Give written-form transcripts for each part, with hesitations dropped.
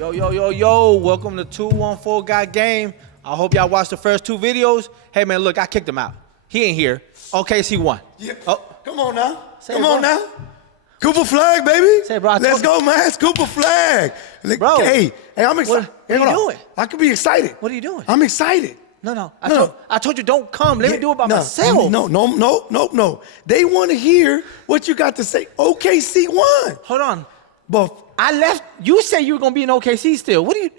Yo. Welcome to 214 Got Game. I hope y'all watched the first 2 videos. Hey, man, look, I kicked him out. He ain't here. OKC won. Yeah. Oh. Come on now. Say Come it, on bro. now. Cooper Flag, baby. Say it, bro. Let's go, man. It's Cooper Flag. Bro. Hey, I'm excited. What are you doing? I could be excited. What are you doing? I'm excited. No. I told you don't come. Let me do it by myself. No. They want to hear what you got to say. OKC won. Hold on. But I left. You said you were going to be in OKC still. What do you...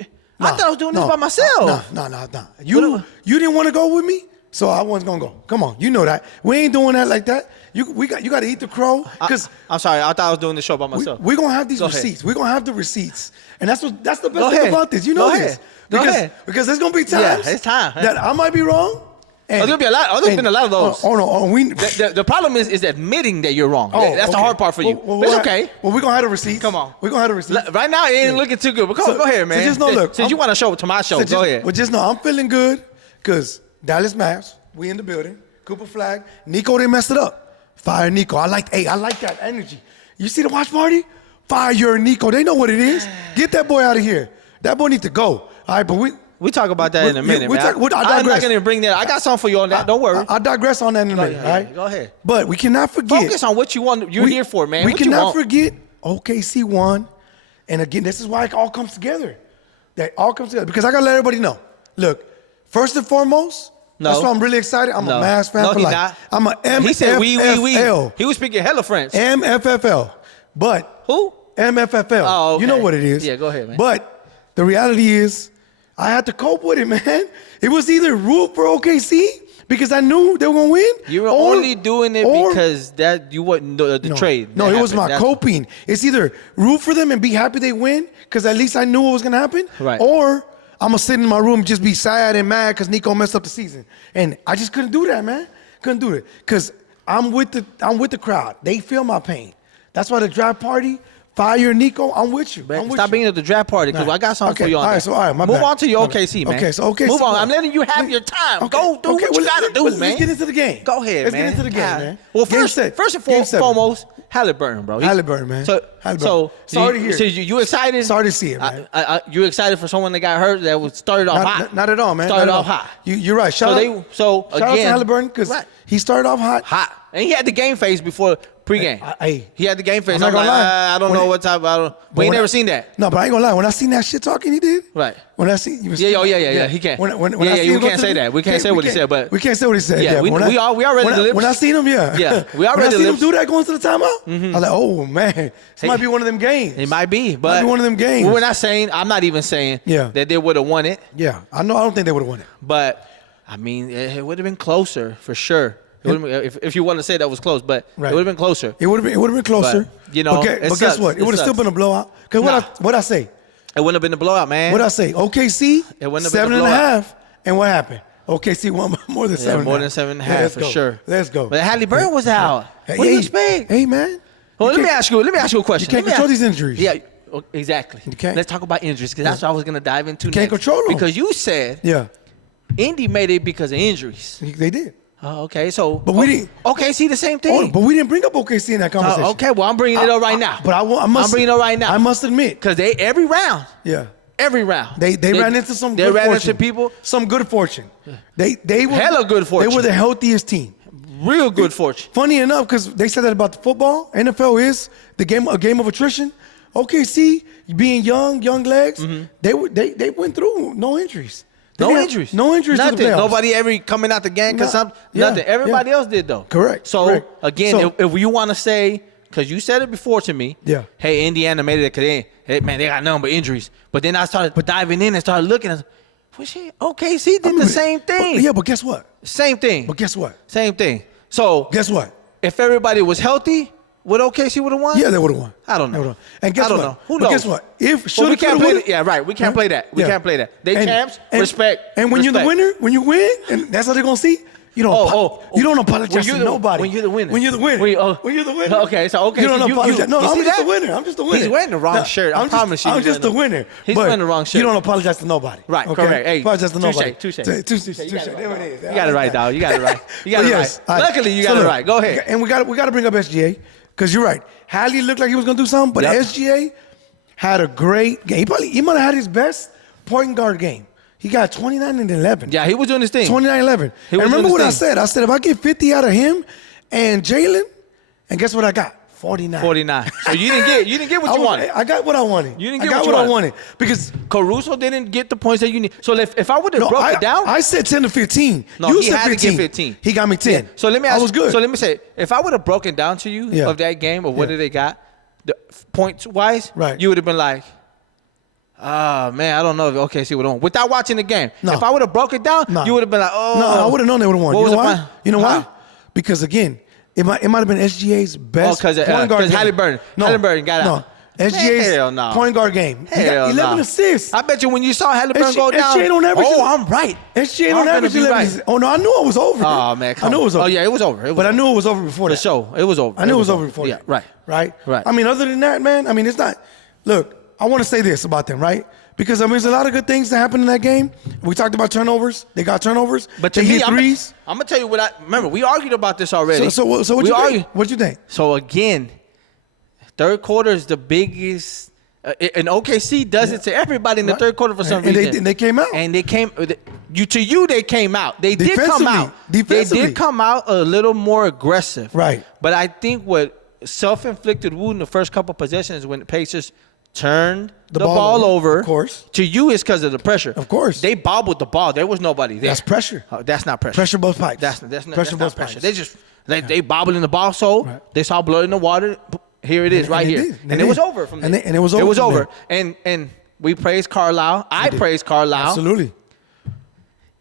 I thought I was doing this by myself. No. You didn't want to go with me, so I wasn't going to go. Come on. You know that. We ain't doing that like that. You got to eat the crow. I'm sorry. I thought I was doing the show by myself. We're going to have these receipts. We're going to have the receipts. And that's the best thing about this. You know this. Because there's going to be times it's time. that I might be wrong. There's been a lot of those. The problem is admitting that you're wrong. That's the hard part for you. But it's okay. Well, we're going to have the receipts. Come on. We're going to have the receipts. Right now, it ain't looking too good. But go ahead, man. So just know, look. Since you want to show to my show, go ahead. Well, just know I'm feeling good because Dallas Mavs, we in the building. Cooper Flag. Nico didn't mess it up. Fire Nico. I like that energy. You see the watch party? Fire your Nico. They know what it is. Get that boy out of here. That boy needs to go. All right, but we talk about that in a minute, man. I'm not going to bring that. I got something for you on that. Don't worry. I'll digress on that in a minute, all right? Go ahead. But we cannot forget. Focus on what you want. You're here for, man. We cannot forget OKC won. And again, this is why it all comes together. That all comes together. Because I got to let everybody know. Look, first and foremost, that's why I'm really excited. I'm a Mavs fan for life. Not. I'm a MFFL. He said we. He was speaking hella French. MFFL. But. Who? MFFL. Oh, okay. You know what it is. Yeah, go ahead, man. But the reality is, I had to cope with it, man. It was either root for OKC because I knew they were going to win. You were only doing it because that you wasn't the trade. No, it was my coping. It's either root for them and be happy they win because at least I knew what was going to happen. Right. Or I'm going to sit in my room and just be sad and mad because Nico messed up the season. And I just couldn't do that, man. Couldn't do it because I'm with the crowd. They feel my pain. That's why the draft party, fire Nico, I'm with you. Stop being at the draft party because I got something for you on that. All right, Move on to your OKC, man. Okay, so OKC. Move on. I'm letting you have your time. Go do what you got to do, man. Let's get into the game. Go ahead, man. Let's get into the game, man. Well, first and foremost, Halliburton, bro. Halliburton, man. So sorry to hear. So you excited? Sorry to see it, man. You excited for someone that got hurt that was started off hot? Not at all, man. Started off hot. You're right. Shout out to Halliburton because he started off hot. And he had the game face before pregame. He had the game face. I'm not gonna lie. I don't know what type. We ain't never seen that. No, but I ain't gonna lie. When I seen that shit talking he did. Right. When I see yeah. He can't. We can't say that. We can't say what he said, but we can't say what he said. Yeah, we already the lips. When I seen him, we already when I seen him do that going to the timeout, I was like, oh man, this might be one of them games. It might be, but might be one of them games. We're not saying. I'm not even saying that they would have won it. Yeah, I know. I don't think they would have won it. But I mean, it would have been closer for sure. If you want to say that was close, but it would have been closer. It would have been closer. But, you know, but guess what? It would have still been a blowout. Because what I say? It wouldn't have been a blowout, man. What I say? OKC, it wouldn't have 7.5. And what happened? OKC won more than 7.5. More than 7.5 for sure. Let's go. But Halliburton was out. What do you expect? Hey, man. Well, let me ask you a question. You can't control these injuries. Yeah, exactly. You can't. Let's talk about injuries because that's what I was going to dive into next. Can't control them. Because you said Indy made it because of injuries. They did. Oh, okay. So, but we didn't. OKC the same thing. But we didn't bring up OKC in that conversation. Okay, well I'm bringing it up right now. But I'm bringing it up right now. I must admit, because every round. Yeah. Every round. They ran into some good fortune. They ran into people. Some good fortune. They were hella good fortune. They were the healthiest team. Real good fortune. Funny enough, because they said that about the football. NFL is a game of attrition. OKC being young legs. They went through no injuries. No injuries to the playoffs. Nobody ever coming out the game because nothing. Everybody else did though. Correct. So again, if you want to say, because you said it before to me, hey, Indiana made it because they got nothing but injuries. But then I started diving in and started looking. Well, shit, OKC did the same thing. But guess what? Same thing. But guess what? Same thing. So guess what? If everybody was healthy, would OKC would have won? Yeah, they would have won. I don't know. And guess what? Who knows? But guess what? If we can't play that. Yeah, right. We can't play that. We can't play that. They champs. Respect. And when you're the winner, when you win, and that's how they're gonna see. You don't apologize to nobody. When you're the winner. When you're the winner. When you're the winner. Okay, so you don't apologize. No, I'm just the winner. I'm just the winner. He's wearing the wrong shirt. I promise you. I'm just the winner. He's wearing the wrong shirt. You don't apologize to nobody. Right. Correct. Hey, apologize to nobody. Touche. There it is. You got it right, dog. You got it right. You got it right. Luckily, you got it right. Go ahead. And we got to bring up SGA because you're right. Hallie looked like he was gonna do something, but SGA had a great game. He might have had his best point guard game. He got 29 and 11. Yeah, he was doing his thing. 29-11. And remember what I said? I said, if I get 50 out of him and Jalen, and guess what I got? 49. 49. So you didn't get what you wanted. I got what I wanted. You didn't get what I wanted. Because Caruso didn't get the points that you need. So if I would have broke it down. I said 10 to 15. No, you he said had 15. to get 15. He got me 10. Yeah. So let me ask I was good. So let me say, if I would have broken down to you of that game of what did they got, the points wise, you would have been like, man, I don't know if OKC would have won. Without watching the game. No. If I would have broke it down, you would have been like, oh. No, I would have known they would have won. You know why? You know why? How? Because, again, it might have been SGA's best point guard game. Because Halliburton got out. SGA's point guard game. He got 11 assists. I bet you when you saw Halliburton go down. SGA don't average. Oh, I'm right. SGA don't average 11 assists. Oh, no, I knew it was over. Oh, man. I knew it was over. Oh, yeah, it was over. But I knew it was over before that. For sure. It was over. I knew it was over before that. Yeah, right. Right. I mean, other than that, man, I mean, it's not. Look, I want to say this about them, right? Because, I mean, there's a lot of good things that happened in that game. We talked about turnovers. They got turnovers. But to me, I'm going to tell you what remember, we argued about this already. So what you think? What you think? So, again, third quarter is the biggest. And OKC does it to everybody in the third quarter for some reason. And they came out. And they came. They came out. They did come out. Defensively. They did come out a little more aggressive. Right. But I think what self-inflicted wound in the first couple possessions when the Pacers turned the ball over, of course, to you is because of the pressure. Of course. They bobbled the ball. There was nobody there. That's pressure. That's not pressure. Pressure both pipes. That's not pressure. Pipes. They bobbling the ball they saw blood in the water. Here it is, right here. And it was over from there. And it was over. It was over. And we praised Carlisle. I praised Carlisle. Absolutely.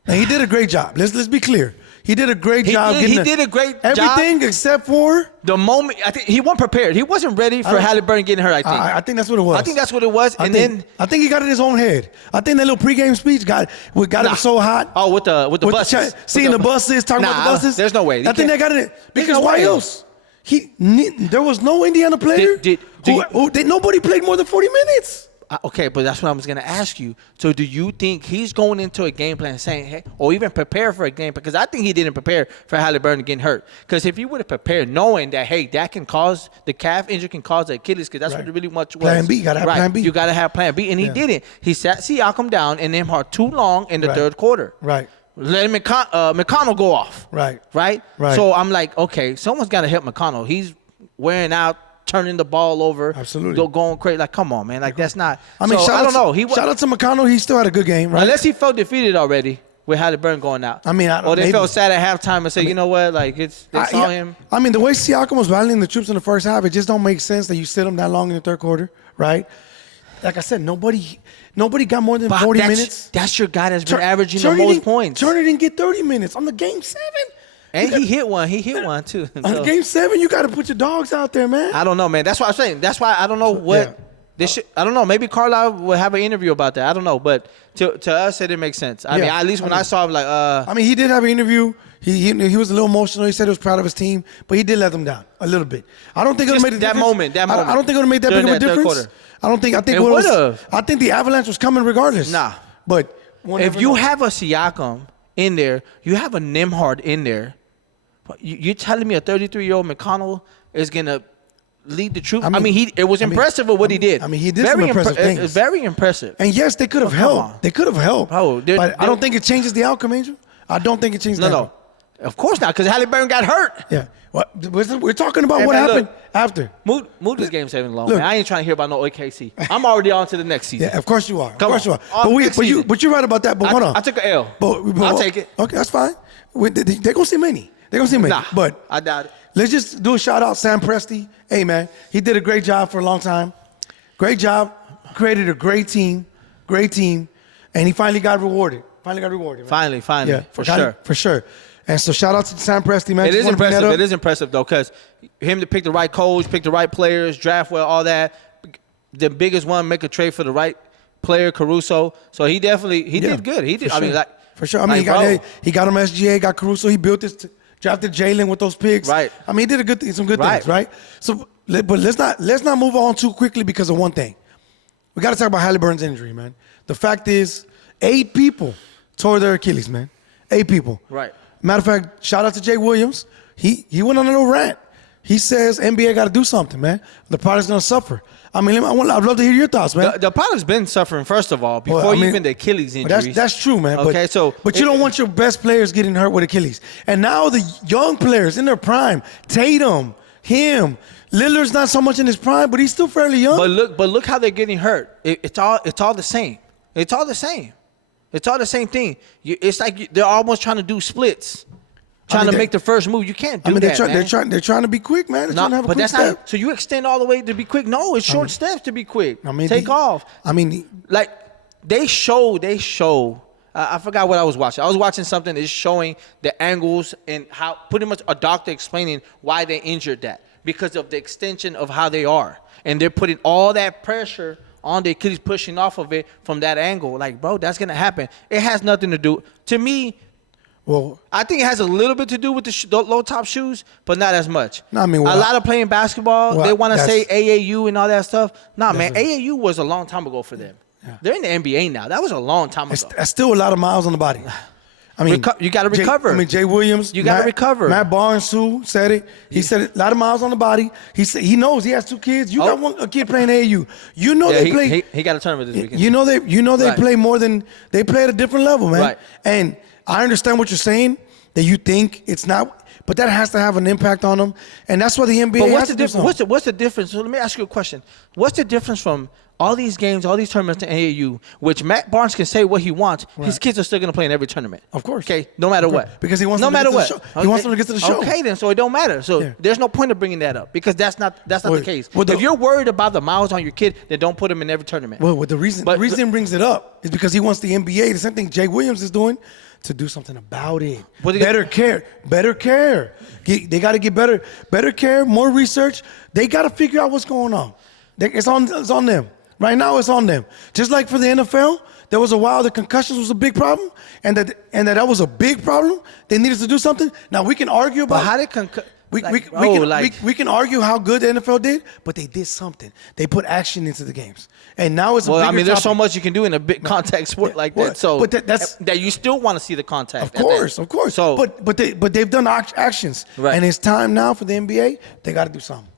And he did a great job. Let's be clear. He did a great job. He did a great job. Everything except for the moment. I think he wasn't prepared. He wasn't ready for Halliburton getting hurt. I think that's what it was. I think that's what it was. I think he got it in his own head. I think that little pregame speech got him so hot. Oh, with the buses. Seeing the buses, talking about the buses. There's no way. I think they got it because why else? There was no Indiana player. Nobody played more than 40 minutes. Okay, but that's what I was going to ask you. So do you think he's going into a game plan saying, hey, or even prepare for a game? Because I think he didn't prepare for Halliburton getting hurt. Because if he would have prepared knowing that, hey, that can cause the calf injury, can cause the Achilles, because that's what it really much was. Plan B, you got to have plan B. You got to have plan B. And he didn't. He sat Siakam down and them hard too long in the third quarter. Right. Let McConnell go off. Right. So I'm like, okay, someone's got to help McConnell. He's wearing out, turning the ball over. Absolutely. Going crazy. Like, come on, man. Like, that's not. I mean, I don't know. Shout out to McConnell. He still had a good game, right? Unless he felt defeated already with Halliburton going out. I mean, or they felt sad at halftime and say, you know what? Like, they saw him. I mean, the way Siakam was rallying the troops in the first half, it just don't make sense that you sit him that long in the third quarter, right? Like I said, nobody got more than 40 minutes. That's your guy that's been averaging the most points. Turner didn't get 30 minutes on the game 7. And he hit one. He hit one, too. On game 7, you got to put your dogs out there, man. I don't know, man. That's what I'm saying. That's why I don't know what this should. I don't know. Maybe Carlisle will have an interview about that. I don't know. But to us, it didn't make sense. I mean, at least when I saw him, like, I mean, he did have an interview. He was a little emotional. He said he was proud of his team, but he did let them down a little bit. I don't think it would have made a difference. That moment. I don't think it would have made that big of a difference. I think it would have. I think the Avalanche was coming regardless. Nah. But if you have a Siakam in there, you have a Nembhard in there. You're telling me a 33-year-old McConnell is gonna lead the troops? I mean, it was impressive with what he did. I mean, he did some impressive things. Very impressive. And yes, they could have helped. They could have helped. But I don't think it changes the outcome, Angel. I don't think it changes the outcome. No, of course not, because Halliburton got hurt. Yeah. We're talking about what happened after. Move this game 7 long, man. I ain't trying to hear about no OKC. I'm already on to the next season. Yeah, of course you are. Come on. But you're right about that. But hold on. I took an L. I'll take it. Okay, that's fine. They're gonna see many. They're going to see many. Nah, but I doubt it. Let's just do a shout-out. Sam Presti. Hey, man. He did a great job for a long time. Great job. Created a great team. And he finally got rewarded. Man. Finally. Yeah, for sure. And so shout-out to Sam Presti, man. It is impressive. It is impressive, though, because him to pick the right coach, pick the right players, draft well, all that. The biggest one, make a trade for the right player, Caruso. So he did good. He did. Sure. I mean, for sure. I mean, he got him SGA, got Caruso. He built this, drafted Jalen with those picks. Right. I mean, he did some good things, right? So, but let's not move on too quickly because of one thing. We got to talk about Halliburton's injury, man. The fact is, 8 people tore their Achilles, man. 8 people. Right. Matter of fact, shout out to Jay Williams. He went on a little rant. He says NBA got to do something, man. The product's gonna suffer. I mean, I'd love to hear your thoughts, man. The product's been suffering, first of all, before even the Achilles injuries. That's true, man. Okay, but you don't want your best players getting hurt with Achilles. And now the young players in their prime, Tatum, him, Lillard's not so much in his prime, but he's still fairly young. But look how they're getting hurt. It's all the same. It's all the same. It's all the same thing. It's like they're almost trying to do splits. Trying to make the first move. You can't do that, man. They're trying to be quick, man. They're trying to have a quick step. Not, so you extend all the way to be quick. No, it's short steps to be quick. Take off. Like they show. I forgot what I was watching. I was watching something that's showing the angles and how pretty much a doctor explaining why they injured that because of the extension of how they are, and they're putting all that pressure on the Achilles, pushing off of it from that angle. Like, bro, that's gonna happen. It has nothing to do to me. Well, I think it has a little bit to do with the low top shoes, but not as much. No, a lot of playing basketball, they want to say AAU and all that stuff. Nah, man, AAU was a long time ago for them. Yeah. They're in the NBA now. That was a long time ago. That's still a lot of miles on the body. I mean, you got to recover. Jay Williams. You got to recover. Matt Barnes too said it. He said it, a lot of miles on the body. He said he knows he has 2 kids. You got a kid playing AAU. You know they play. He got a tournament this weekend. You know they play more than they play at a different level, man. Right. And I understand what you're saying. That you think it's not, but that has to have an impact on them, and that's why the NBA. But what's the difference? What's the difference? So let me ask you a question. What's the difference from all these games, all these tournaments to AAU, which Matt Barnes can say what he wants? Right. His kids are still going to play in every tournament. Of course. Okay, no matter what. Because he wants. No matter what. He wants them to get to the show. Okay, then so it don't matter. So there's no point of bringing that up because that's not the case. If you're worried about the miles on your kid, then don't put him in every tournament. Well, the reason he brings it up is because he wants the NBA. The same thing Jay Williams is doing. To do something about it. Better care. They got to get better care, more research. They got to figure out what's going on. It's on them. Right now it's on them. Just like for the NFL, there was a while that concussions was a big problem and that was a big problem. They needed to do something. Now we can argue about how did concussion. We can argue how good the NFL did, but they did something. They put action into the games, and now it's a bigger topic. There's so much you can do in a big contact sport like that. So, but that's that you still want to see the contact. Of course. So, but they've done actions, right. And it's time now for the NBA. They got to do something.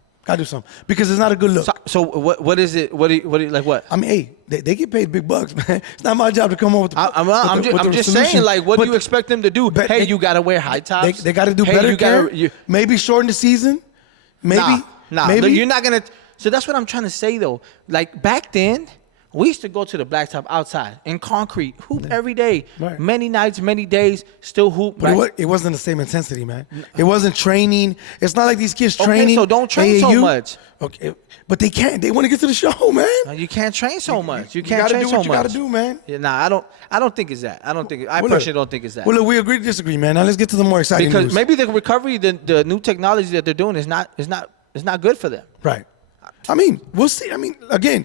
Because it's not a good look. So what is it? What like what? I mean, hey, they get paid big bucks, man. It's not my job to come up with the I'm just saying, like, what do you expect them to do? Hey, you got to wear high tops. They got to do better care. Maybe shorten the season. Maybe. Maybe you're not gonna. So that's what I'm trying to say, though. Like back then, we used to go to the blacktop outside in concrete, hoop every day, many nights, many days, still hoop. But it wasn't the same intensity, man. It wasn't training. It's not like these kids training. Okay, so don't train so much. Okay, but they can't. They want to get to the show, man. No, you can't train so much. You can't train so much. You got to do, man. Yeah, I don't think it's that. I personally don't think it's that. Well, look, we agree to disagree, man. Now let's get to the more exciting news. Because maybe the recovery, the new technology that they're doing is not good for them. Right. I mean, we'll see. I mean, again.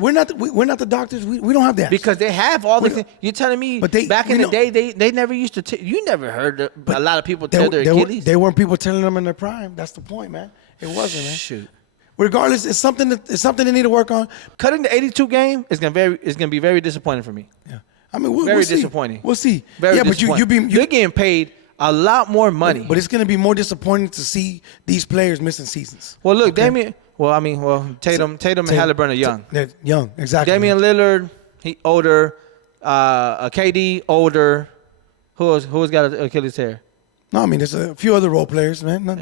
We're not the doctors. We don't have that. Because they have all the things. You're telling me back in the day, they never used to. You never heard a lot of people tear their Achilles. They weren't people telling them in their prime. That's the point, man. It wasn't, man. Shoot. Regardless, it's something they need to work on. Cutting the 82 game is gonna be very disappointing for me. Yeah. I mean, we'll see. Disappointing. We'll see. Very disappointing. You're getting paid a lot more money. But it's gonna be more disappointing to see these players missing seasons. Well, look, Damian. Tatum and Halliburton are young. They're young, exactly. Damian Lillard, he older. KD older. Who's got an Achilles tear? No, I mean there's a few other role players, man.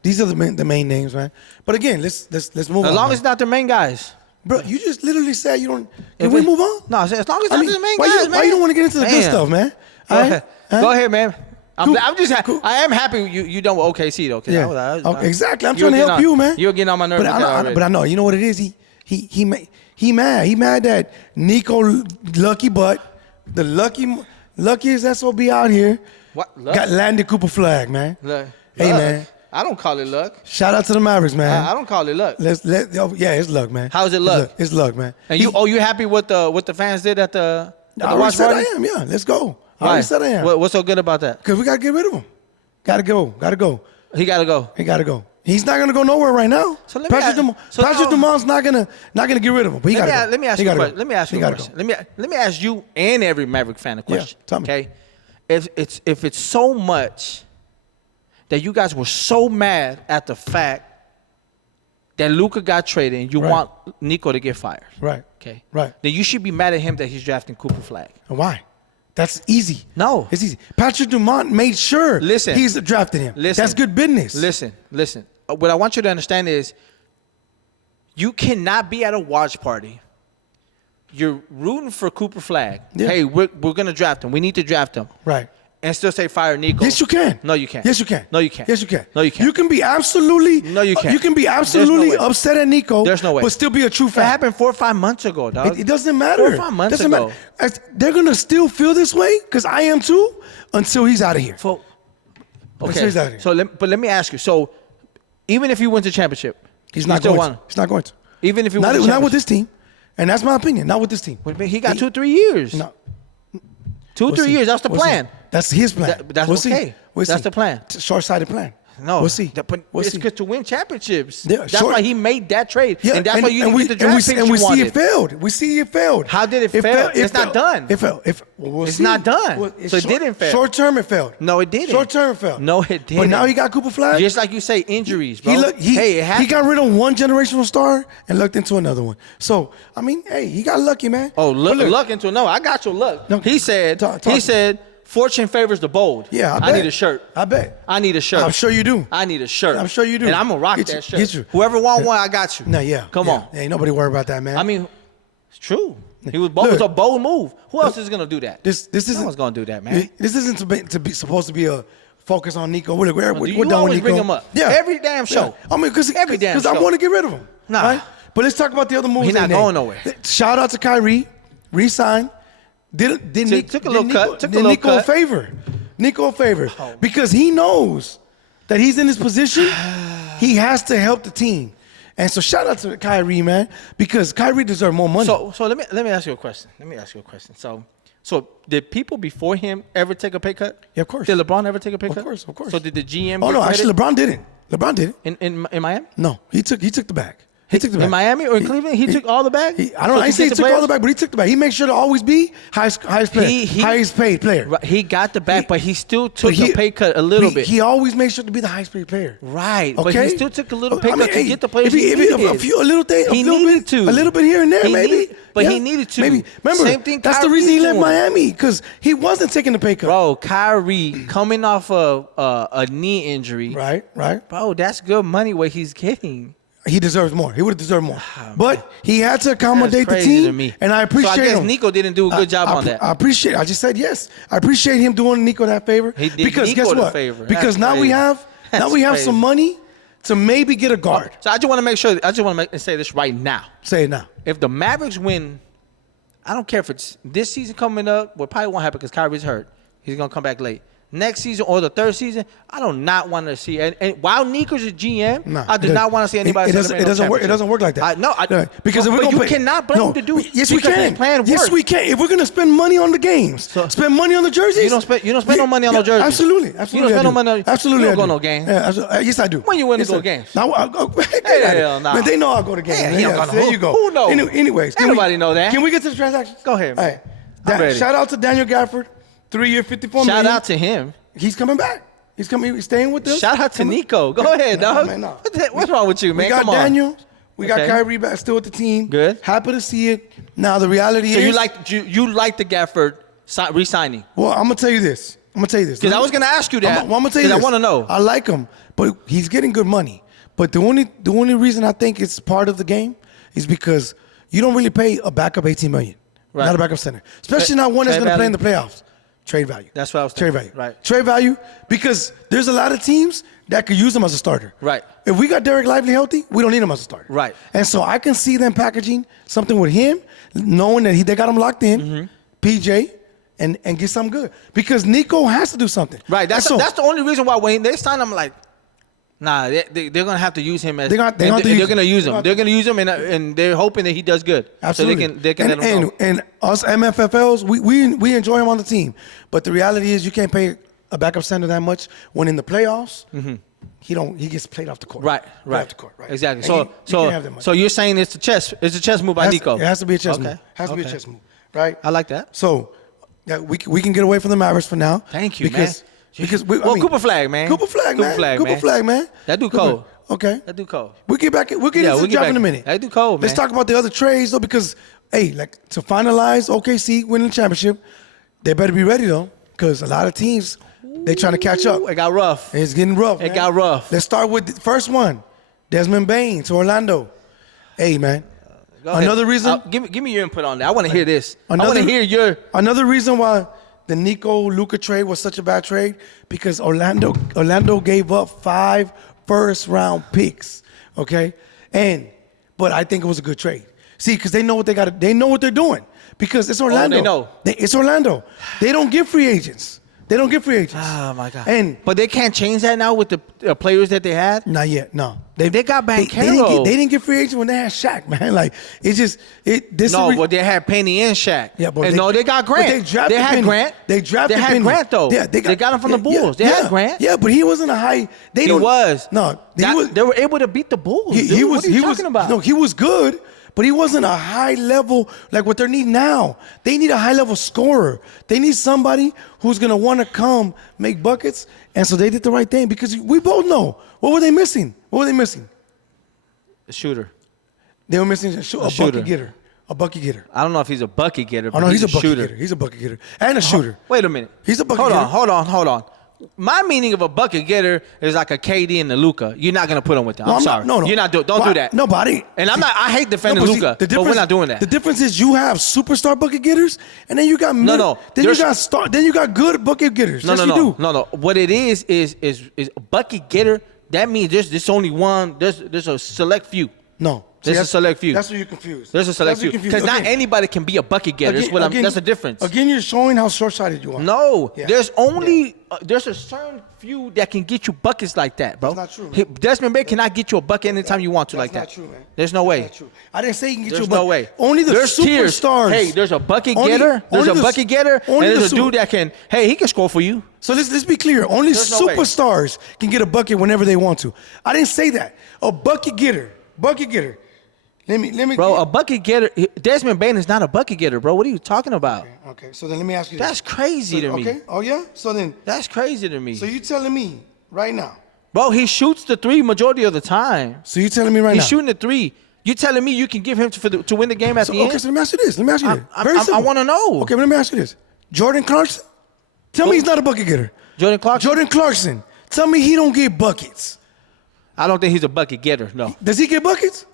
These are the main names, man. But again, let's move on. As long as it's not the main guys. Bro, you just literally said you don't. Can we move on? No, as long as it's not the main guys, man. Why you don't want to get into the good stuff, man? Go ahead, man. I'm just. I am happy you done with OKC though. Yeah. Exactly. I'm trying to help you, man. You're getting on my nerves. But I know. You know what it is? He mad. He mad that Nico lucky butt, the luckiest SOB out here, got landed Cooper Flag, man. Hey, man. I don't call it luck. Shout out to the Mavericks, man. I don't call it luck. It's luck, man. How's it luck? It's luck, man. And you happy with the fans did at the watch party? I am. Yeah. Let's go. I already said I am. What's so good about that? Because we got to get rid of him. Got to go. He got to go. He's not going to go nowhere right now. So Patrick Dumont's not going to get rid of him. But he got to go. Let me ask you a question. Let me ask you and every Maverick fan a question. Yeah, tell me. Okay? If it's so much that you guys were so mad at the fact that Luka got traded and you want Nico to get fired. Right. Okay. Right. Then you should be mad at him that he's drafting Cooper Flagg. Why? That's easy. No. It's easy. Patrick Dumont made sure he's drafting him. That's good business. Listen. What I want you to understand is you cannot be at a watch party. You're rooting for Cooper Flagg. Yeah. Hey, we're going to draft him. We need to draft him. Right. And still say fire Nico. Yes, you can. No, you can't. Yes, you can. No, you can't. Yes, you can. No, you can't. You can be absolutely. No, you can't. You can be absolutely upset at Nico. There's no way. But still be a true fan. That happened 4 or 5 months ago, dog. It doesn't matter. 4 or 5 months ago. They're gonna still feel this way because I am too until he's out of here. Okay. Until he's out of here. So, let me ask you. So, even if he wins a championship, he's not going to. He's not going to. Even if he wins not with this team, and that's my opinion. Not with this team. He got 2-3 years. No. 2-3 years. That's the plan. That's his plan. That's okay. That's the plan. Short-sighted plan. No. We'll see. But it's good to win championships. Yeah, that's why he made that trade. Yeah, and that's why you didn't get the draft picks and we you wanted. see it failed. We see it failed. How did it fail? It's not done. It failed. It's not done. So it didn't fail. Short term, it failed. No, it didn't. Short term, it failed. No, it didn't. But now he got Cooper Flagg. Just like you say, injuries, bro. He got rid of one generational star and looked into another one. So, I mean, hey, he got lucky, man. Oh, luck into no. I got your luck. No, he said, fortune favors the bold. Yeah, I bet. I need a shirt. I bet. I need a shirt. I'm sure you do. I need a shirt. I'm sure you do. And I'm going to rock that shirt. Get you. Whoever want one, I got you. No, yeah. Come on. Ain't nobody worried about that, man. I mean, it's true. It was a bold move. Who else is going to do that? This isn't. No one's going to do that, man. This isn't supposed to be a focus on Nico. We're done with Nico. Bring him up. Yeah. Every damn show. Yeah. I mean, because I want to get rid of him. Nah. Right? But let's talk about the other moves. He's not going nowhere. Shout out to Kyrie. Re-signed. Did Nico a favor. Nico a favor. Because he knows that he's in this position. He has to help the team. And so shout out to Kyrie, man, because Kyrie deserves more money. So let me ask you a question. So did people before him ever take a pay cut? Yeah, of course. Did LeBron ever take a pay cut? Of course. So did the GM? Oh no, actually LeBron didn't. LeBron did it. In Miami? No, he took the bag. He took the bag. In Miami or in Cleveland? He took all the bag? I don't know. I didn't say he took all the bag, but he took the bag. He made sure to always be highest paid player. Right, he got the bag, but he still took a pay cut a little bit. He always made sure to be the highest paid player. Right. Okay? But he still took a little pay cut to get the players he needed. A little bit here and there, maybe. He needed to. Maybe. Remember, same thing that's the reason he left Miami, because he wasn't taking the pay cut. Bro, Kyrie coming off a knee injury. Right. Bro, that's good money what he's getting. He deserves more. He would have deserved more. But he had to accommodate the team, and I appreciate him. So I guess Nico didn't do a good job on that. I appreciate it. I just said yes. I appreciate him doing Nico that favor. He did because Nico guess what? the favor. Because now we have some money to maybe get a guard. So I just want to make sure. I just want to say this right now. Say it now. If the Mavericks win, I don't care if it's this season coming up. Well, probably won't happen because Kyrie's hurt. He's gonna come back late. Next season or the third season, I do not want to see. And while Nico's a GM, I do not want to see anybody. It doesn't work. It doesn't work like that. Because you cannot blame the dude. Yes, we can. Yes, we can. If we're gonna spend money on the games, spend money on the jerseys. You don't spend no money on the jerseys. Absolutely. You don't spend no money. Absolutely. You don't go no games. Yes, I do. When you win to go games. Now, man, they know I'll go to games. There you go. Who knows? Anyways, everybody know that. Can we get to the transactions? Go ahead. All right. Shout out to Daniel Gafford, 3-year, $54 million. Shout out to him. He's coming back. He's coming. He's staying with us. Shout out to Nico. Go ahead, dog. No. What's wrong with you, man? We got Come on. Daniel. We got Kyrie back still with the team. Good. Happy to see it. Now the reality is. So you like the Gafford re-signing? Well, I'm gonna tell you this. Because I was gonna ask you that. I'm gonna tell you this. I want to know. I like him, but he's getting good money. But the only reason I think it's part of the game is because you don't really pay a backup $18 million. Right. Not a backup center, especially not one that's gonna play in the playoffs. Trade value. That's what I was thinking. Trade value. Right. Trade value, because there's a lot of teams that could use him as a starter. Right. If we got Derek Lively healthy, we don't need him as a starter. Right. And so I can see them packaging something with him, knowing that they got him locked in, PJ, and get something good. Because Nico has to do something. Right. That's the only reason why when they sign him, like, nah, they're gonna have to use him as they're gonna use him. They're gonna use him, and they're hoping that he does good. Absolutely. So they can let him go. And us MFFLs, we enjoy him on the team, but the reality is you can't pay a backup center that much when in the playoffs. He gets played off the court. Right. Off the court. Right. Exactly. And So you're saying it's a chess move by Nico. It has to be a chess move. Has to be a chess move. Right. I like that. So we can get away from the Mavericks for now. Thank you, because Because Cooper Flag, man. Cooper Flag, man. Cooper Flag, man. That dude cold. Okay. That dude cold. We'll get into the draft in a minute. That dude cold, man. Let's talk about the other trades, though, because, hey, like, to finalize OKC winning the championship, they better be ready, though, because a lot of teams, they trying to catch up. It got rough. It's getting rough, It got rough. Let's start with the first one. Desmond Bain to Orlando. Hey, man. Another reason. Give me your input on that. I want to hear this. I want to hear your. Another reason why the Nico Luka trade was such a bad trade, because Orlando gave up 5 first-round picks. Okay, but I think it was a good trade. See, because they know what they know what they're doing. Because it's Orlando. They know. It's Orlando. They don't get free agents. Oh my God! But they can't change that now with the players that they had. Not yet. No, they got Banchero. They didn't get free agents when they had Shaq, man. Like it's just but they had Penny and Shaq. Yeah, but they got Grant. They had Penny. Grant. They had Penny. Grant though. Yeah, they got him from the Bulls. They had Grant. Yeah, but he wasn't a high. They were able to beat the Bulls. What are you talking about? No, he was good. But he wasn't a high level like what they need now. They need a high level scorer. They need somebody who's gonna want to come make buckets. And so they did the right thing because we both know what were they missing. A shooter. They were missing a bucket getter. A bucket getter. I don't know if he's a bucket getter. But he's a bucket shooter. getter. He's a bucket getter and a shooter. Wait a minute. He's a bucket getter. Hold on. My meaning of a bucket getter is like a KD and a Luka. You're not gonna put them with them. I'm sorry. No. You're not. Don't do that. Nobody. And I hate defending Luka, but we're not doing that. The difference is you have superstar bucket getters, and then you got Then you got good bucket getters. No. What it is a bucket getter. That means there's only one. There's a select few. No. There's a select few. That's where you're confused. There's a select few. Because not anybody can be a bucket getter. That's the difference. Again, you're showing how short-sighted you are. No. Yeah. There's only there's a certain few that can get you buckets like that, bro. That's not true, man. Desmond Bain cannot get you a bucket anytime you want to like that. That's not true, man. There's no way. That's not true. I didn't say he can get you a bucket. There's no way. Only the superstars. Hey, there's a bucket getter. There's a bucket getter. And there's a dude that can, he can score for you. So let's be clear. Only superstars can get a bucket whenever they want to. I didn't say that. A bucket getter. Let me. Bro, a bucket getter. Desmond Bain is not a bucket getter, bro. What are you talking about? Okay. So then let me ask you. That's crazy to me. Okay. Oh yeah. So then. That's crazy to me. So you telling me right now? Bro, he shoots the 3 majority of the time. So you telling me right now? He's shooting the 3. You telling me you can give him to win the game at the end? Okay. So let me ask you this. Very simple. I want to know. Okay. But let me ask you this. Jordan Clarkson. Tell me he's not a bucket getter. Jordan Clarkson. Tell me he don't get buckets. I don't think he's a bucket getter. No. Does he get buckets?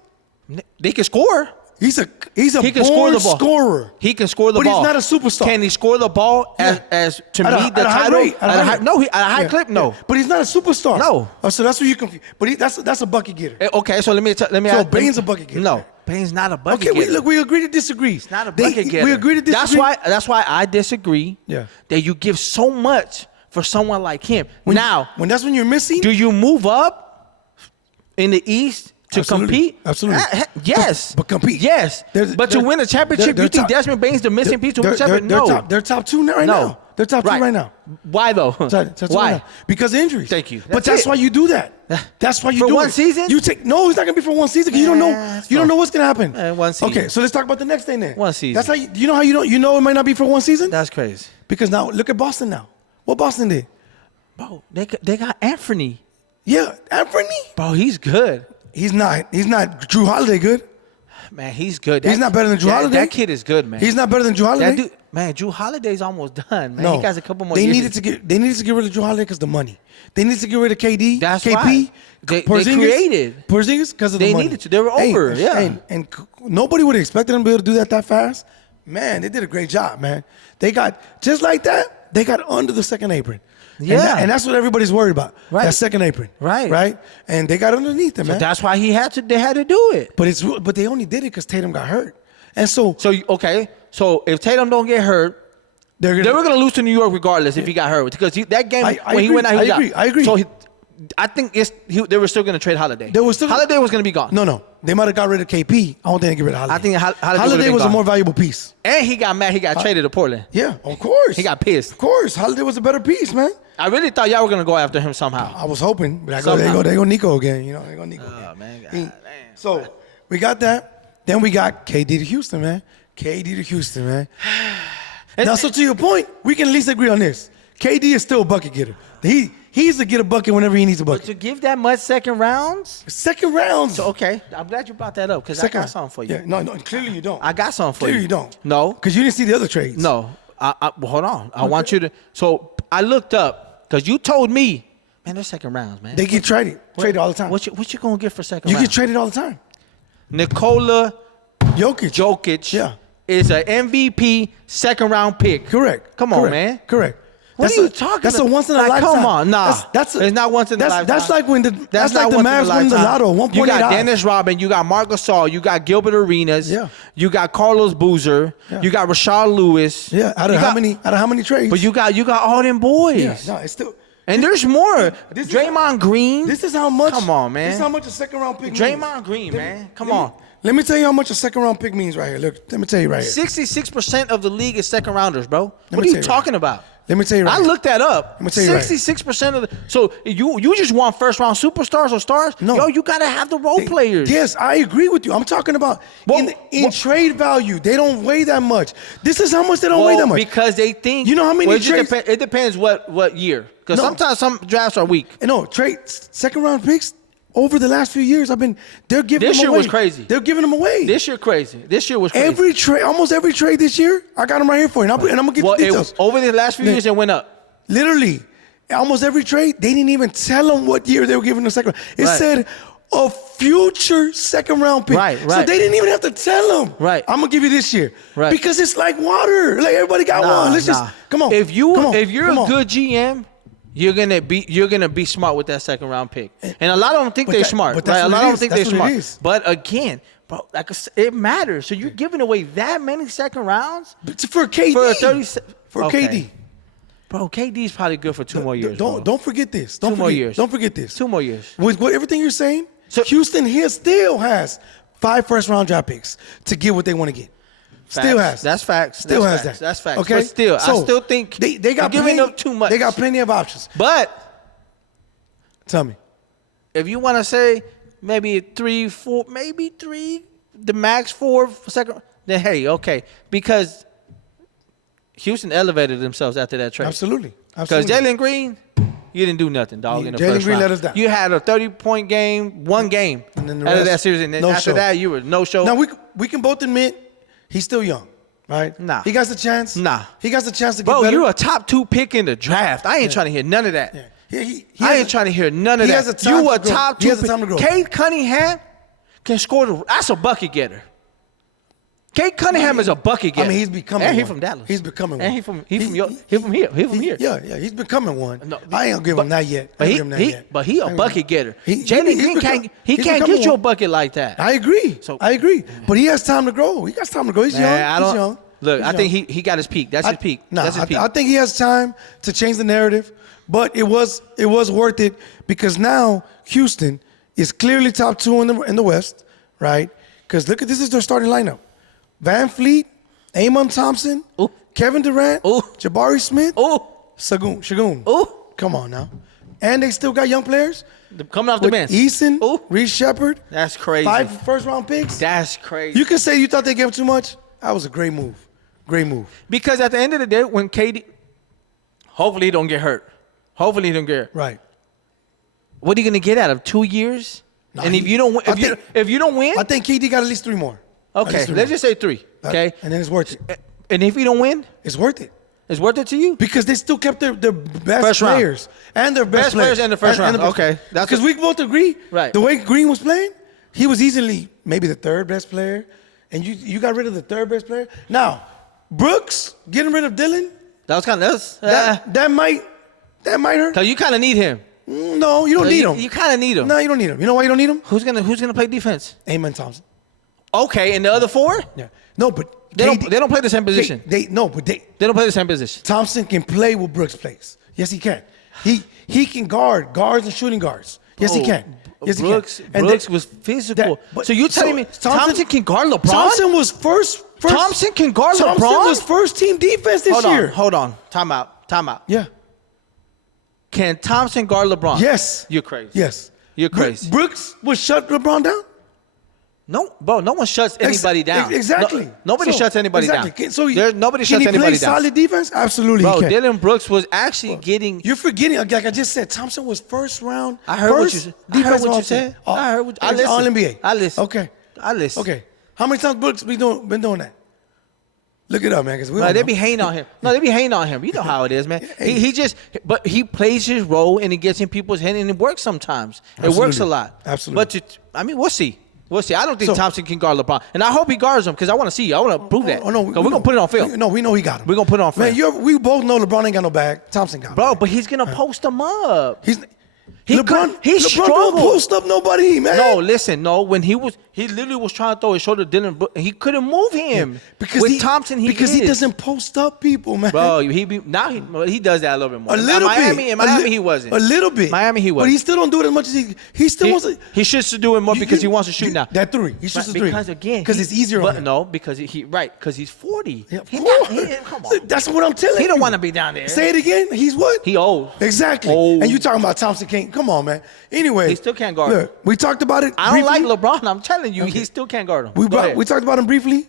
They can score. He's a he can score the ball. Scorer. He can score the ball. But he's not a superstar. Can he score the ball as to me the title? At a high clip? No. But he's not a superstar. No. Oh, so that's what you confuse. But that's a bucket getter. Okay, so let me. So Bain's a bucket getter. No, Bain's not a bucket getter. Okay, look, we agree to disagree. He's not a bucket getter. We agree to disagree. That's why I disagree. Yeah. That you give so much for someone like him. When that's when you're missing. Do you move up in the East? To compete? Absolutely. Yes. But compete. Yes. But to win a championship, you think Desmond Bain's the missing piece to win a championship? No. They're top 2 right now. They're top 2 right now. Why though? Why? Because of injuries. Thank you. But that's why you do that. That's why you do it. For one season? No, it's not gonna be for one season because you don't know what's gonna happen. One season. Okay, so let's talk about the next thing then. One season. That's how you know it might not be for one season? That's crazy. Because now look at Boston now. What Boston did? Bro, they got Anthony. Yeah, Anthony. Bro, he's good. He's not Drew Holiday good. Man, he's good. He's not better than Drew Holiday. That kid is good, man. He's not better than Drew Holiday. Drew Holiday's almost done, man. No, he got a couple more years. They needed to get rid of Drew Holiday because the money. They needed to get rid of KD. That's KP. Why. They created. Porzingis because of the money. They needed to. They were over. And nobody would have expected them to be able to do that fast. Man, they did a great job, man. They got, just like that, they got under the second apron. Yeah. And that's what everybody's worried about. Right. That second apron. Right. And they got underneath it, man. That's why they had to do it. But they only did it because Tatum got hurt. And so if Tatum don't get hurt, they were gonna lose to New York regardless if he got hurt. Because that game when he went out, I agree. So I think they were still gonna trade Holiday. Holiday was gonna be gone. No. They might have got rid of KP. I don't think they get rid of Holiday. I think Holiday was a more valuable piece. And he got mad. He got traded to Portland. Yeah, of course. He got pissed. Of course. Holiday was a better piece, man. I really thought y'all were going to go after him somehow. I was hoping. But they go Nico again. They go Nico again. Oh, man. God, so we got that. Then we got KD to Houston, man. Now, so to your point, we can at least agree on this. KD is still a bucket getter. He's to get a bucket whenever he needs a But bucket. to give that much second rounds? Second rounds. So, okay, I'm glad you brought that up because I got something for you. Yeah, no, clearly you don't. I got something for Clearly you. you don't. No. Because you didn't see the other trades. No. Well, hold on. I want you to. So I looked up because you told me, man, they're second rounds, man. They get traded all the time. What you going to get for second You round? get traded all the time. Nikola Jokic. Yeah. Is an MVP second round pick. Correct. Come on, man. Correct. What are you talking That's about? a once in a Like, lifetime. come on, nah. It's not once in a lifetime. That's like when the not once in a Mavs win the lifetime. lotto. 1.8 You got odds. Dennis Rodman. You got Marc Gasol. You got Gilbert Arenas. Yeah. You got Carlos Boozer. Yeah. You got Rashard Lewis. Yeah. Out of how many trades? But you got all them boys. Yeah. No, it's still. And there's more. Draymond Green. This is how much. Come on, man. This is how much a second round pick means. Draymond Green, man. Come on. Let me tell you how much a second round pick means right here. Look, let me tell you right here. 66% of the league is second rounders, bro. What are me you tell you talking about? Let me tell you right I here. looked that up. Let me tell you right 66% of the. So you just want first round superstars or stars? No. Yo, you gotta have the role players. Yes, I agree with you. I'm talking about in trade value. They don't weigh that much. This is how much they don't weigh that much. Because they think. You know how many well, it just trades? it depends what year. Because sometimes some drafts are weak. No, second round picks over the last few years. They're giving This them year away. was crazy. They're giving them away. This year crazy. This year was crazy. Almost every trade this year, I got them right here for you. And I'm gonna give you details. Over the last few years, it went up. Literally, almost every trade, they didn't even tell them what year they were giving the second round. It said a future second round pick. Right. So they didn't even have to tell them. Right. I'm gonna give you this year. Right. Because it's like water. Like everybody got one. Let's just come on. If you're come on, a come on. good GM, you're gonna be smart with that second round pick. And a lot of them think they're smart. but Right? that's A what lot it of them is. think That's they're what it smart. is. But again, bro, like I said, it matters. So you're giving away that many second rounds For KD. for a 30. For okay. KD. Bro, KD's probably good for 2 more years. Don't forget this. Don't 2 more forget- years. Don't forget this. 2 more years. With everything you're saying, So- Houston here still has 5 first round draft picks to get what they want to get. Still Facts. has. That's facts. Still That's has facts. that. That's facts. Okay. But still, So, I still think they got you're giving plenty, up too much. They got plenty of options. But Tell me. if you want to say maybe 3, 4, maybe 3, the max 4 for second, then hey, okay, because Houston elevated themselves after that trade. Absolutely. Because Jalen Green, you didn't do nothing, dog. Yeah, in the Jalen first Green round. let us down. You had a 30-point game, one game And then the out of rest, that series, and then no after show. that, you were no show. Now we can both admit he's still young, right? Nah. He got the chance. Nah. He got the chance to get Bro, better. you're a top 2 pick in the draft. I ain't trying to hear none of that. Yeah. He I ain't trying to hear none of he that. has a time You to a grow. top 2 He has a pick. time to grow. Cade Cunningham can score. That's a bucket getter. Cade Cunningham is a bucket getter. I mean, he's becoming And one. he from Dallas. He's becoming And one. he from here. He from here. Yeah, he's becoming one. No, I ain't gonna give him that yet. But I ain't gonna give him that yet. but he a bucket getter. He- Jalen he's Green become- can't he's get becoming you a one. bucket like that. I agree. So- I agree. But he has time to grow. He got time to grow. He's young. Man, He's young. Look, He's I think young. he got his peak. That's his peak. Nah, That's his peak. I think he has time to change the narrative, but it was worth it because now Houston is clearly top 2 in the West, right? Because look at this is their starting lineup: Van Fleet, Amon Thompson, Ooh. Kevin Durant, Ooh. Jabari Smith, Ooh. Shagun. Ooh. Come on now, and they still got young players. Coming off the With bench. Eason, Ooh. Reese Shepard, That's crazy. 5 first-round picks. That's crazy. You can say you thought they gave him too much. That was a great move. Great move. Because at the end of the day, when KD, hopefully he don't get hurt. Hopefully he don't get hurt. Right. What are you gonna get out of 2 years? Nah, and if you don't win, if you don't win, I think KD got at least 3 more. At okay, least 3 let's more. just say 3. Okay, And then it's worth it. and if you don't win, It's worth it. it's worth it to you. Because they still kept their best First round. players. And their best players in the first round. the best Okay. players. That's Because we both agree, Right. the way Green was playing, he was easily maybe the 3rd best player. And you got rid of the 3rd best player. Now, Brooks, getting rid of Dillon, That was kind of that might hurt. Cause you kind of need him. No, you don't need him. You kind of need him. No, you don't need him. You know why you don't need him? Who's gonna play defense? Amon Thompson. Okay, and the other 4, Yeah. No, but they don't play the same position. They don't play the same position. Thompson can play what Brooks plays. Yes, he can. He can guards and shooting guards. Yes, he can. Yes, Brooks, he can. And Brooks was physical. So you telling me Thompson can guard LeBron? Thompson was first. Thompson can guard Thompson LeBron? was first team defense this year. Hold on. Time out. Yeah. Can Thompson guard LeBron? Yes. You're crazy. Yes. You're crazy. Brooks would shut LeBron down. No, bro. No one shuts anybody down. Exactly. Nobody shuts anybody down. So nobody shuts can he anybody play down. solid defense? Absolutely, Bro, he can. Dylan Brooks was actually getting. You're forgetting, like I just said, Thompson was first round. I heard what you said. I heard what you said. I heard what. I listen. All NBA. I listen. Okay. I listen. Okay. How many times Brooks been doing that? Look it up, man. Because they be hating on him. No, they be hating on him. You know how it is, man. But he plays his role and he gets in people's head and it works sometimes. Absolutely. It works a lot. Absolutely. But we'll see. We'll see. I don't think Thompson can guard LeBron, and I hope he guards him because I want to see. I want to prove that. Oh no, we're gonna put it on film. No, we know he got him. We're gonna put it on film. Man, we both know LeBron ain't got no bag. Thompson got him. Bro, but he's gonna post him up. LeBron struggled. don't post up nobody, man. No, listen, when he literally was trying to throw his shoulder to Dylan Brooks, and he couldn't move him. Because Thompson, he doesn't post up people, man. Bro, he does that a little bit more. A little bit. In Miami, he wasn't. A little bit. Miami, he wasn't. But he still don't do it as much as he still wants to. He should do it more because he wants to shoot now. That three. He shoots the three. Because again, it's easier on him. No, because because he's 40. Yeah, Come on. That's what I'm telling you. He don't want to be down there. Say it again. He's what? He old. Exactly. Old. And you talking about Thompson King. Come on, man. Anyway. He still can't guard him. Look, we talked about it I don't like LeBron. I'm telling you, he still can't guard him. We talked about him briefly.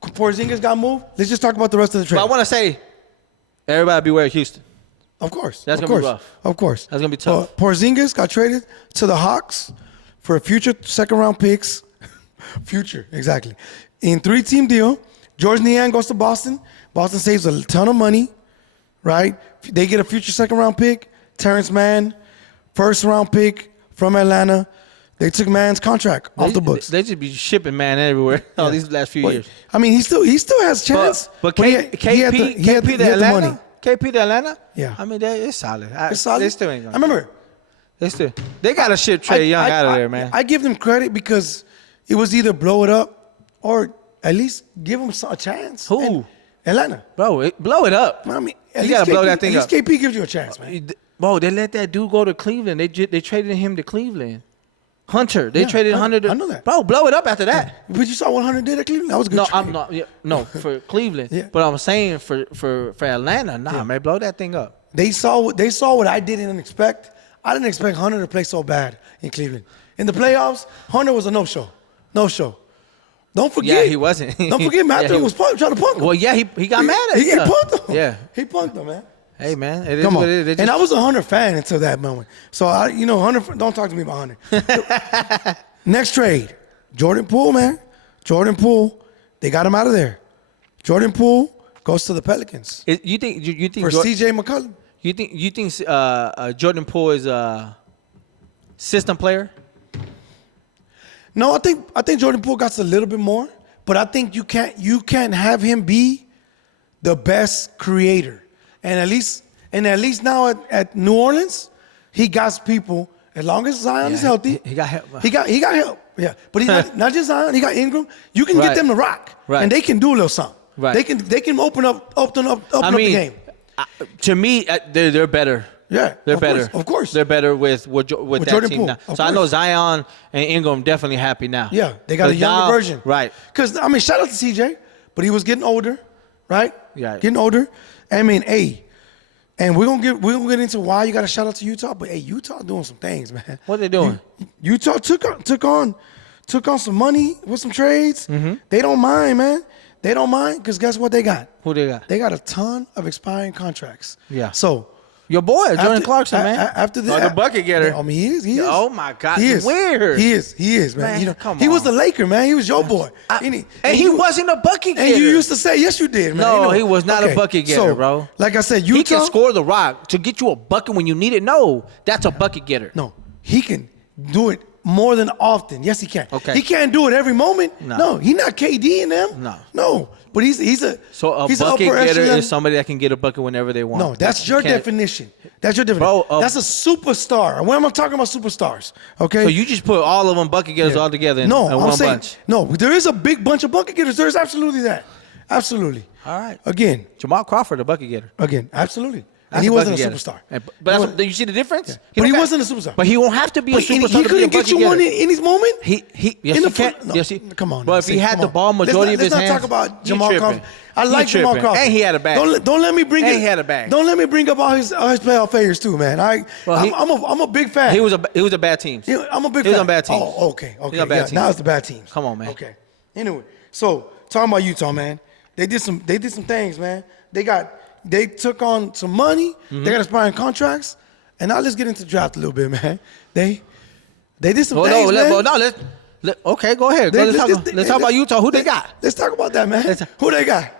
Porzingis got moved. Let's just talk about the rest of the trade. But I want to say, everybody beware of Houston. Of course. That's going to be rough. Of course. That's going to be tough. Porzingis got traded to the Hawks for future second-round picks. Future, exactly. In 3-team deal, George Niang goes to Boston. Boston saves a ton of money, right? They get a future second-round pick. Terrence Mann, first-round pick from Atlanta. They took Mann's contract off the books. They just be shipping man everywhere all these last few years. I mean, he still has chance. But KP to Atlanta? KP to Atlanta? Yeah. I mean, it's solid. It's solid. They still ain't going. I remember. They got to ship Trae Young out of there, man. I give them credit because it was either blow it up or at least give them a chance. Who? Atlanta. Bro, blow it up. I mean, you got to blow that thing up. At least KP gives you a chance, man. Bro, they let that dude go to Cleveland. They traded him to Cleveland. Hunter. They traded Hunter. I know that. Bro, blow it up after that. But you saw what Hunter did at Cleveland? That was a good trade. I'm not. No, for Cleveland. Yeah. But I'm saying for Atlanta, man, blow that thing up. They saw what I didn't expect. I didn't expect Hunter to play so bad in Cleveland. In the playoffs, Hunter was a no-show. No-show. Don't forget. Yeah, he wasn't. Don't forget Matthew was trying to punk him. Well, yeah, he got mad at him. He punked him. Yeah. He punked him, man. Hey, man, it is Come on. what it is. And I was a Hunter fan until that moment. So, Hunter, don't talk to me about Hunter. Next trade, Jordan Poole, man. Jordan Poole, they got him out of there. Jordan Poole goes to the Pelicans. You think for C.J. McCollum? You think Jordan Poole is a system player? No, I think Jordan Poole got a little bit more, but I think you can't have him be the best creator. And at least now at New Orleans, he got people. As long as Zion is healthy, he got help. He got help. Yeah, but he's not just Zion. He got Ingram. You can get them to rock, and they can do a little something. Right. They can open up the game. To me, they're better. Yeah, they're better. Of course, they're better with that Jordan team Poole, now. So I know Zion and Ingram definitely happy now. Yeah, they got a younger version. Right. Because shout out to CJ, but he was getting older, right? Yeah. Getting older. And we're gonna get into why you got to shout out to Utah. But Utah doing some things, man. What they doing? Utah took on some money with some trades. Mm-hmm. They don't mind, man. They don't mind because guess what they got? Who they got? They got a ton of expiring contracts. Yeah. So your boy, Jordan Clarkson, man. After this, the bucket getter. I mean, he is. Oh my God, he is. Weird. He is, man. Come he was on. the Laker, man. He was your boy. And he wasn't a bucket getter. And you used to say, yes, you did, man. No, he was not a bucket getter, bro. Like I said, Utah. He can score the rock to get you a bucket when you need it. No, that's a bucket getter. No, he can do it more than often. Yes, he can. Okay. He can't do it every moment. No, he's not KD in them. No. But he's a bucket getter is somebody that can get a bucket whenever they want. No, that's your definition. That's your definition. Bro, that's a superstar. When I'm talking about superstars, okay? So you just put all of them bucket getters all together in one bunch. No, there is a big bunch of bucket getters. There's absolutely that. Absolutely. All right. Again. Jamal Crawford, a bucket getter. Again, absolutely. And he wasn't a superstar. But you see the difference? Yeah. But he wasn't a superstar. But he won't have to be a superstar. He couldn't get you one in his moment? Come on. But if he had the ball majority of his hands. Let's not talk about Jamal Crawford. I like Jamal Crawford. And he had a bag. Don't let me bring And he had a bag. Don't let me bring up all his playoff failures too, man. I'm a big fan. He was a bad team. I'm a big fan. He was on bad teams. Oh, okay. He was on bad teams. Now it's the bad teams. Come on, man. Okay. Anyway, so talking about Utah, man. They did some things, man. They took on some money. They got expiring contracts. And now let's get into the draft a little bit, man. They did some things, man. Okay, go ahead. Let's talk about Utah. Who they got? Let's talk about that, man. Who they got?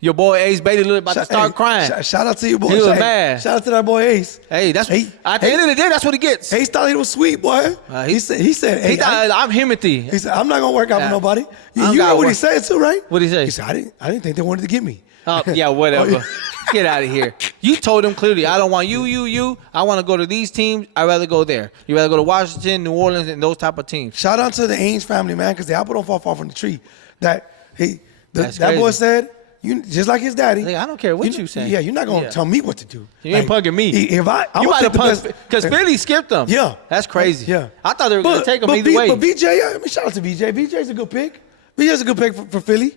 Your boy Ace Bailey about to start crying. Shout out to you, boy. He was mad. Shout out to that boy Ace. Hey, at the end of the day, that's what he gets. Ace thought he was sweet, boy. He said, hey, I'm Timothy. He said, I'm not gonna work out for nobody. You know what he said too, right? What he say? He said, I didn't think they wanted to get me. Yeah, whatever. Get out of here. You told him clearly, I don't want you. I want to go to these teams. I'd rather go there. You rather go to Washington, New Orleans, and those type of teams. Shout out to the Ainge family, man, because the apple don't fall far from the tree. That crazy. boy said, you just like his daddy. I don't care what you say. Yeah, you're not gonna tell me what to do. You ain't punking me. You might have punked because Philly skipped them. Yeah, that's crazy. Yeah, I thought they were gonna take them either way. But VJ, shout out to VJ. VJ's a good pick. VJ's a good pick for Philly.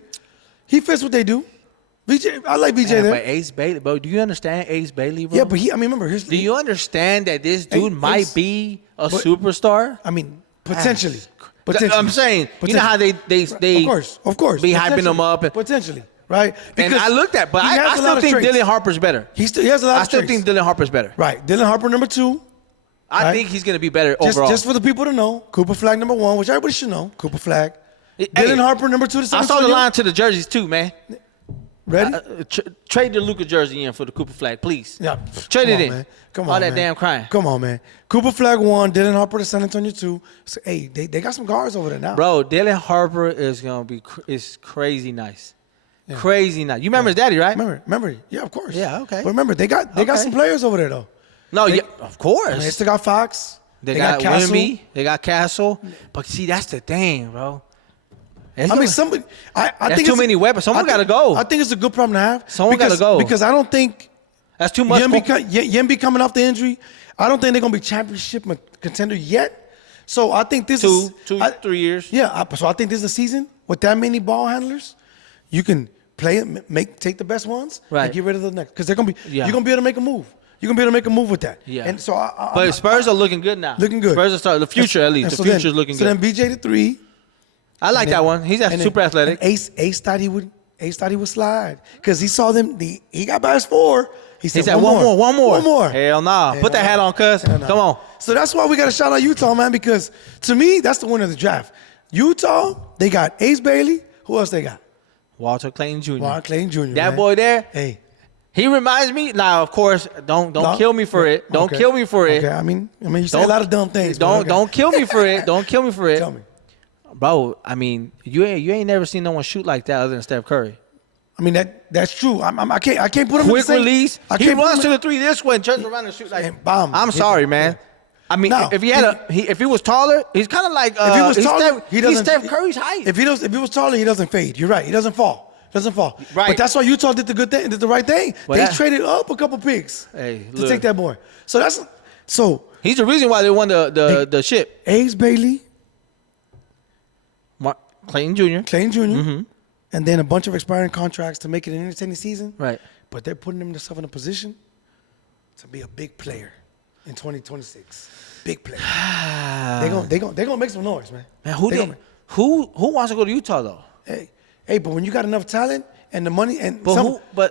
He fits what they do. VJ, I like VJ there. But Ace Bailey, bro, do you understand Ace Bailey, bro? Yeah, but remember, do you understand that this dude might be a superstar? I mean, potentially. I'm saying, you know how they of course, be hyping them up. Potentially, right? Because and I looked at, but I still think Dylan Harper's better. He has a lot of I still think Dylan Harper's better. Right. Dylan Harper, number 2. I think he's going to be better overall. Just for the people to know, Cooper Flagg, number 1, which everybody should know. Cooper Flagg. Dylan Harper, number 2 to 7. I saw the line to the jerseys too, man. Ready? Trade the Luka jersey in for the Cooper Flagg, please. Yeah. Trade it in. Man. Come on, all that man. damn crying. Come on, man. Cooper Flagg 1, Dylan Harper to San Antonio 2. So, hey, they got some guards over there now. Bro, Dylan Harper is going to be crazy nice. Yeah. Crazy nice. You remember his daddy, right? Remember. Yeah, of course. Yeah, okay. But remember, they got some players over there, though. No, yeah, of course. I mean, they still got Fox. They got Wemby. They got Castle. But see, that's the thing, bro. I mean, somebody. I think too many weapons. Someone got to go. I think it's a good problem to have. Someone got to go because I don't think that's too much. Wemby coming off the injury. I don't think they're gonna be championship contender yet. So I think this is 3 years. Yeah. So I think this is a season with that many ball handlers. You can play it, take the best ones, and get rid of the next because they're gonna be. You're gonna be able to make a move. You're gonna be able to make a move with that. Yeah. And so, but Spurs are looking good now. Looking good. Spurs are starting the future at least. The future's looking good. So then BJ to 3. I like that one. He's super athletic. Ace thought he would slide because he saw them. He got by his 4. He said one more. Hell Hell nah. Put that hat on, cuz. Come on. So that's why we got to shout out Utah, man, because to me, that's the winner of the draft. Utah, they got Ace Bailey. Who else they got? Walter Clayton Jr. That boy there. Hey. He reminds me. Now, of course, don't kill me for it. Don't kill me for it. Okay, I mean, you say a lot of dumb things. Don't kill me for it. Don't kill me for it. Tell me. Bro, I mean, you ain't never seen no one shoot like that other than Steph Curry. I mean that's true. I can't put him quick in the same, release. He runs to the 3 this way and turns around and shoots like. And bomb. I'm sorry, man. I mean, if he was taller, he's kind of like. If he was taller, he's Steph Curry's height. If he was taller, he doesn't fade. You're right. He doesn't fall. Right. But that's why Utah did the right thing. They traded up a couple picks to take that boy. So he's the reason why they won the ship. Ace Bailey. Clayton Jr. Mm-hmm. And then a bunch of expiring contracts to make it an entertaining season. Right. But they're putting themselves in a position to be a big player in 2026. Big player. They're gonna make some noise, man. Who wants to go to Utah though? Hey, but when you got enough talent and the money and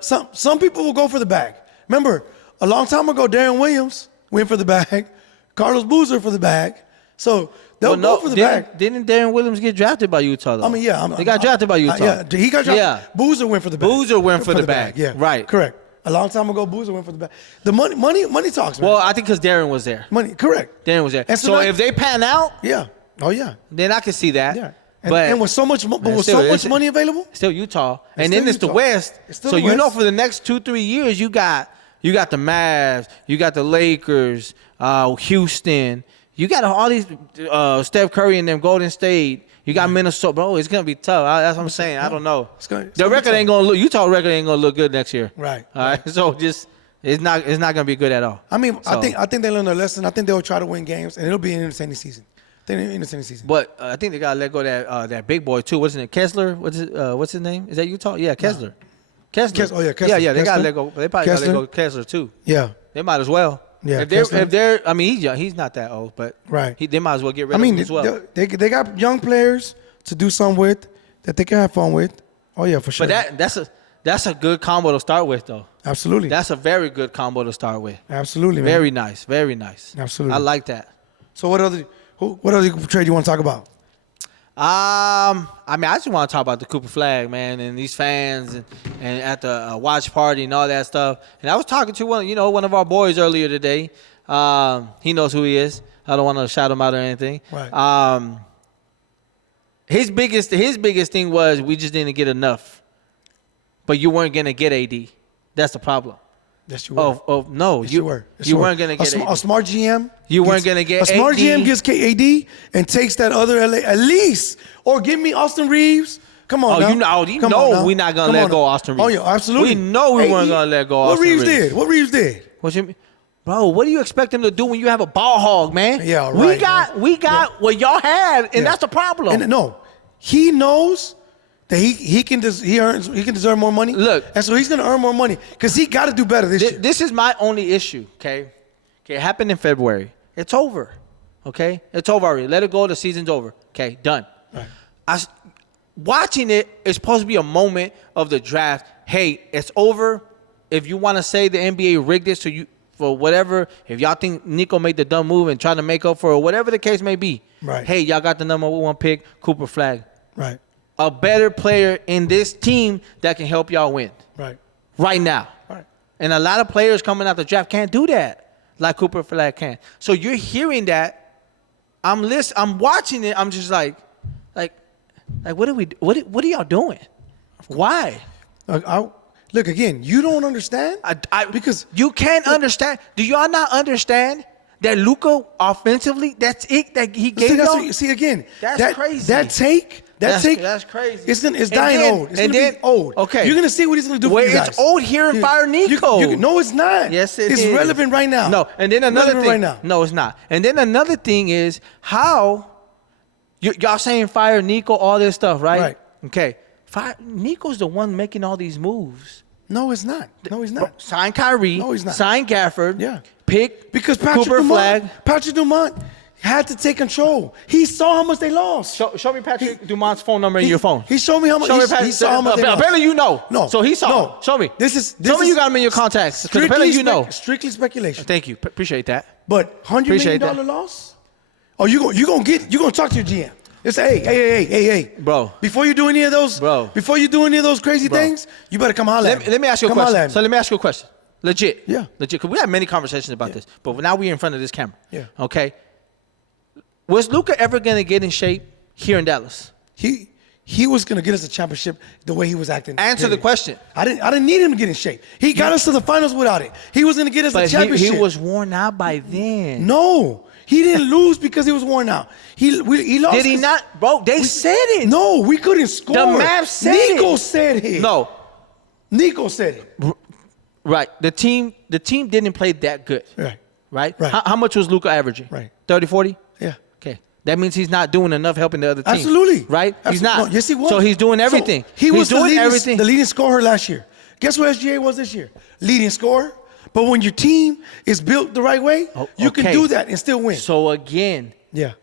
some people will go for the bag. Remember, a long time ago, Darren Williams went for the bag, Carlos Boozer for the bag. So they'll go for the bag. Didn't Darren Williams get drafted by Utah though? I mean, yeah, he got drafted by Utah. Yeah, he got drafted. Yeah. Boozer went for the bag. Boozer went for the bag. Yeah, right. Correct. A long time ago, Boozer went for the bag. The money talks, man. Well, I think because Darren was there. Money, correct. Darren was there. And so if they pan out, then I can see that. Yeah. And with so much money available, still Utah, and then it's the West. So you know, for the next 2-3 years, you got the Mavs, you got the Lakers, Houston, you got all these Steph Curry and them Golden State. You got Minnesota, bro. It's gonna be tough. That's what I'm saying. I don't know. The record ain't gonna look. Utah record ain't gonna look good next year. Right. All right. So just It's not gonna be good at all. I mean, so, I think they learned their lesson. I think they'll try to win games, and it'll be an entertaining season. But I think they gotta let go of that big boy too. Wasn't it Kessler? What's his name? Is that Utah? Yeah, Kessler. No. Kessler. Kessler. Yeah. They gotta let go. They probably gotta let go of Kessler too. Yeah. They might as well. Yeah. If they're, I mean, he's young. He's not that old, but they might as well get rid of him as well. They got young players to do something with that they can have fun with. Oh yeah, for sure. But that's a good combo to start with, though. Absolutely. That's a very good combo to start with. Absolutely, man. Very nice. Very nice. Absolutely. I like that. So what other trade you want to talk about? I mean, I just want to talk about the Cooper Flag, man, and these fans and at the watch party and all that stuff. And I was talking to one of our boys earlier today. He knows who he is. I don't want to shout him out or anything. Right. His biggest thing was we just didn't get enough. But you weren't gonna get AD. That's the problem. Yes, you were. No, yes, you were. Yes, you weren't gonna get AD. A smart GM. You weren't gonna get a smart AD. GM gets AD and takes that other LA at least, or give me Austin Reeves. Come on, you know we're not gonna let go of Austin Reeves. Oh yeah, absolutely. We know we weren't gonna let go of Austin Reeves. What Reeves did? What you mean? Bro, what do you expect him to do when you have a ball hog, man? Yeah, right. We got what y'all had, and that's the problem. And no, he knows that he can deserve more money. Look, and so he's gonna earn more money because he got to do better this year. This is my only issue. Okay, it happened in February. It's over. Okay, it's over already. Let it go. The season's over. Okay, done. Right. Watching it is supposed to be a moment of the draft. Hey, it's over. If you want to say the NBA rigged it, so you for whatever, if y'all think Nico made the dumb move and trying to make up for it, whatever the case may be. Right. Hey, y'all got the number 1 pick, Cooper Flag. Right. A better player in this team that can help y'all win. Right. Right now. Right. And a lot of players coming out the draft can't do that like Cooper Flag can. So you're hearing that. I'm watching it. I'm just like, what are y'all doing? Why? Look, again, you don't understand? Because you can't understand. Do y'all not understand that Luka offensively, that's it that he gave y'all? See, again, that's crazy. That's crazy. It's dying old. It's going to be old. Okay. You're going to see what he's going to do for you guys. It's old here and fire Nico. No, it's not. Yes, it is. It's relevant right now. No, and then another thing. Right now. No, it's not. And then another thing is how y'all saying fire Nico, all this stuff, right? Right. Okay. Nico's the one making all these moves. No, it's not. No, he's not. Sign Kyrie. No, he's not. Sign Gafford. Yeah. Pick because Cooper Flag. Patrick Dumont had to take control. He saw how much they lost. Show me Patrick Dumont's phone number in your phone. He showed me how much. He saw how much they lost. Apparently you know. No. So he saw. No. Show me. Show me you got him in your contacts. Because apparently you know. Strictly speculation. Thank you. Appreciate that. But $100 million loss? Oh, you gonna talk to your GM. It's hey, bro. Before you do any of those, crazy things, you better come holler at me. Let me ask you a question. So let me ask you a question. Legit. Yeah. Legit. Because we had many conversations about this, but now we're in front of this camera. Yeah. Okay. Was Luka ever gonna get in shape here in Dallas? He was gonna get us a championship the way he was acting. Answer the question. I didn't need him to get in shape. He got us to the finals without it. He was gonna get us a championship. He was worn out by then. No. He didn't lose because he was worn out. He lost. Did he not? Bro, they said it. No, we couldn't score. The map said it. Nico said it. No. Nico said it. Right. The team didn't play that good. Right? How much was Luka averaging? Right. 30, 40? Yeah. Okay. That means he's not doing enough helping the other team. Absolutely. Right? He's not. No, yes, he was. So he's doing everything. So he was doing everything. The leading scorer last year. Guess what SGA was this year? Leading scorer. But when your team is built the right way, you can do that and still win. So again, yeah,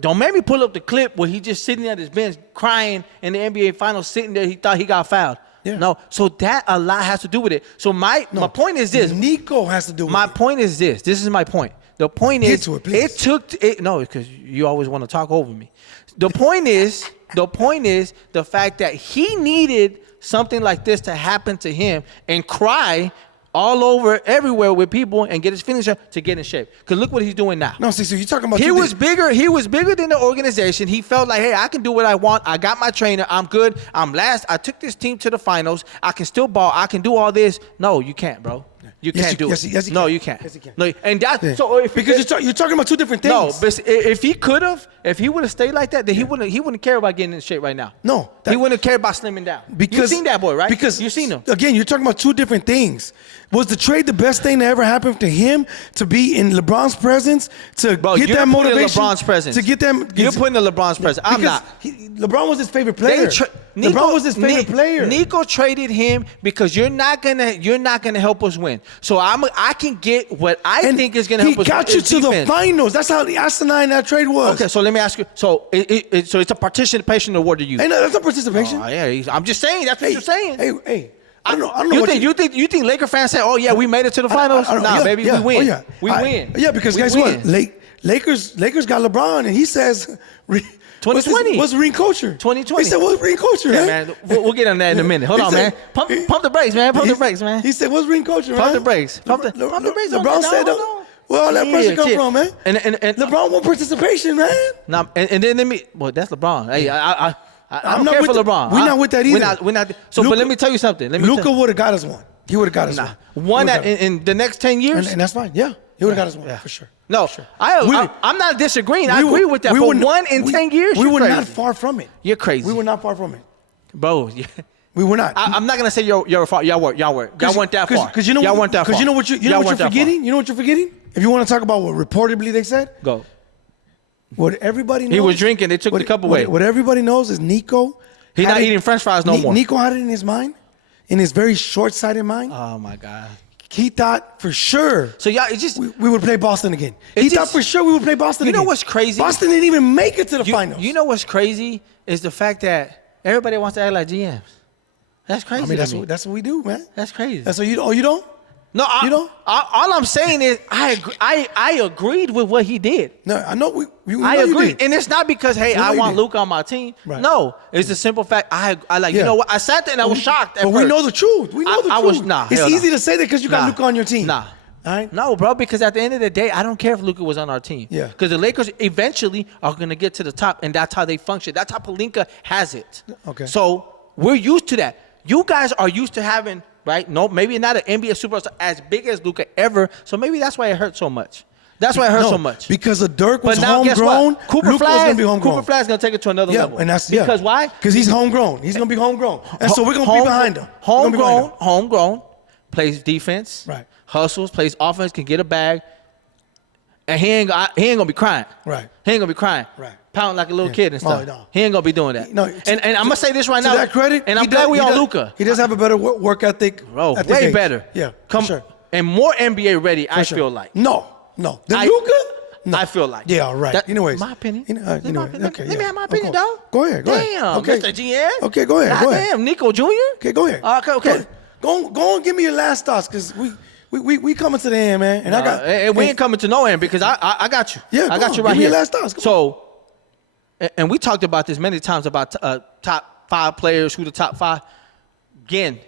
don't make me pull up the clip where he just sitting at his bench crying in the NBA Finals, sitting there. He thought he got fouled. Yeah. No, so that a lot has to do with it. So my point is this. Nico has to do with it. My point is this. This is my point. The point is, because you always want to talk over me. The point is the fact that he needed something like this to happen to him and cry all over, everywhere with people and get his finisher to get in shape. Because look what he's doing now. No, see, so you're talking about... He was bigger than the organization. He felt like, hey, I can do what I want. I got my trainer. I'm good. I'm last. I took this team to the finals. I can still ball. I can do all this. No, you can't, bro. You can't do it. Yes, no, you can't. Yes, he can. No, and that's so because you're talking about two different things. No, but if he would have stayed like that, then he wouldn't care about getting in shape right now. No, he wouldn't care about slimming down. Because you've seen that boy, right? Because you've seen him. Again, you're talking about two different things. Was the trade the best thing that ever happened to him? To be in LeBron's presence, to get that motivation, LeBron's presence. to get them. You're putting in LeBron's presence. I'm not. LeBron was his favorite player. LeBron was his favorite player. Nico traded him because you're not gonna help us win. So I can get what I think is gonna help us win. He got you to the finals. That's how the asinine that trade was. Okay, so let me ask you. So so it's a participation award to you. Hey, no, that's not participation. Oh, yeah, I'm just saying. That's what you're saying. Hey. I don't know. You think Laker fans say, "Oh yeah, we made it to the finals"? Nah, baby, we win. Oh, yeah. We win. Yeah, because guess what? Lakers got LeBron, and he says, 2020. What's ring culture? 2020. He said, what's ring culture, man? We'll get on that in a minute. Hold on, man. Pump the brakes, man. Pump the brakes, man. He said, what's ring culture, man? Pump the brakes. Pump the brakes. LeBron said, where all that pressure come from, man? And LeBron want participation, man. Nah, and then that's LeBron. Hey, I'm not care for LeBron. We're not with that either. We're not. So, but let me tell you something. Luka would have got us one. He would have got us one in the next 10 years. And that's fine. Yeah, he would have got us one for sure. No, I'm not disagreeing. I agree with that. But 1 in 10 years, we were not far from it. You're crazy. We were not far from it, bro. We were not. I'm not gonna say y'all far. Y'all weren't that far. Because you know y'all weren't that far. Because you know what you're forgetting. You know what you're forgetting. If you want to talk about what reportedly they said, go. What everybody knows. He was drinking. They took the cup away. What everybody knows is Nico. He's not eating French fries no more. Nico had it in his mind, in his very short-sighted mind. Oh my God. He thought for sure. So y'all, it just we would play Boston again. He thought for sure we would play Boston again. You know what's crazy? Boston didn't even make it to the finals. You know what's crazy is the fact that everybody wants to act like GMs. That's crazy. I mean, that's what we do, man. That's crazy. That's what you. Oh, you don't? No, you don't. All I'm saying is I agreed with what he did. No, I know I agreed, and it's not because I want Luka on my team. Right. No, it's the simple fact I like. You know what? I sat there and I was shocked. But we know the truth. We know the truth. It's easy to say that because you got Luka on your team. Nah. All right? No, bro, because at the end of the day, I don't care if Luka was on our team. Yeah. Because the Lakers eventually are going to get to the top, and that's how they function. That's how Pelinka has it. Okay. So we're used to that. You guys are used to having, right? No, maybe not an NBA superstar as big as Luka ever. So maybe that's why it hurt so much. That's why it hurt so much. Because Dirk was homegrown. Luka was going to be homegrown. Cooper Flagg's going to take it to another level. And that's because why? Because he's homegrown. He's going to be homegrown. And so we're going to be behind him. Homegrown, plays defense, right? Hustles, plays offense, can get a bag, and he ain't gonna be crying. Right. He ain't gonna be crying. Right. Pounding like a little kid and stuff. No. He ain't gonna be doing that. No. And I'm gonna say this right now. To that credit, and I'm glad we on Luka. He does have a better work ethic. Bro, way better. Yeah. Come and more NBA ready. I feel like. No. Then Luka. No. I feel like. Yeah, all right. Anyways. My opinion. Okay, let me have my opinion, dog. Go ahead. Damn. Okay. Mr. GM. Okay, go ahead. Damn, Nico Jr. Okay, go ahead. Okay. Go and give me your last thoughts, because we coming to the end, man. And we ain't coming to no end because I got you. Yeah, I got you right give here. Me your last thoughts. So, and we talked about this many times about top 5 players, who the top 5. Again,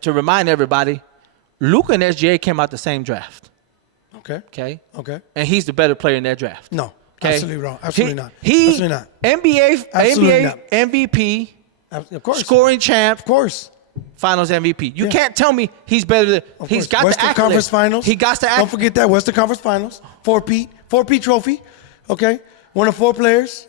to remind everybody, Luka and SGA came out the same draft. Okay. And he's the better player in that draft. No. Okay? Absolutely wrong. Absolutely not. Absolutely not. NBA not. MVP. Of course. Scoring champ. Of course. Finals MVP. You can't tell me he's better than. He's got Western the accolades. Conference Finals. He got the accolades. Don't forget that Western Conference Finals. 4P trophy. Okay. One of 4 players.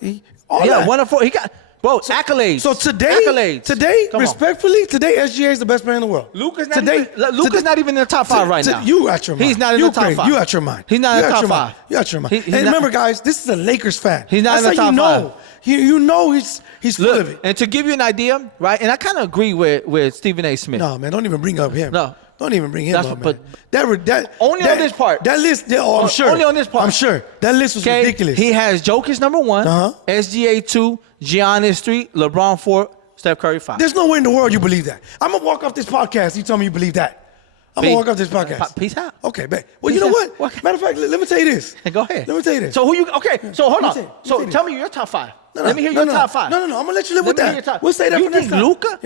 One of 4. He got. Bro, accolades. So today, respectfully, SGA is the best player in the world. Luka's not even in the top 5 right now. You out your mind. He's not in the top 5. You out your mind. He's not in the top 5. You out your mind. And remember, guys, this is a Lakers fan. He's not in the top 5. You know he's full of it. And to give you an idea, right? And I kind of agree with Stephen A. Smith. No, man, don't even bring up him. No. Don't even bring him up, man. But only on this part. That list, I'm sure. Only on this part. I'm sure. That list was ridiculous. He has Jokic number 1, SGA 2, Giannis 3, LeBron 4, Steph Curry 5. There's no way in the world you believe that. I'm going to walk off this podcast. You tell me you believe that. I'm going to walk off this podcast. Peace out. Okay, man. Well, you know what? Matter of fact, let me tell you this. Go ahead. Let me tell you this. So so hold on. So tell me your top 5. Let me hear your top 5. No. I'm going to let you live with that. We'll say that for next time. Luka?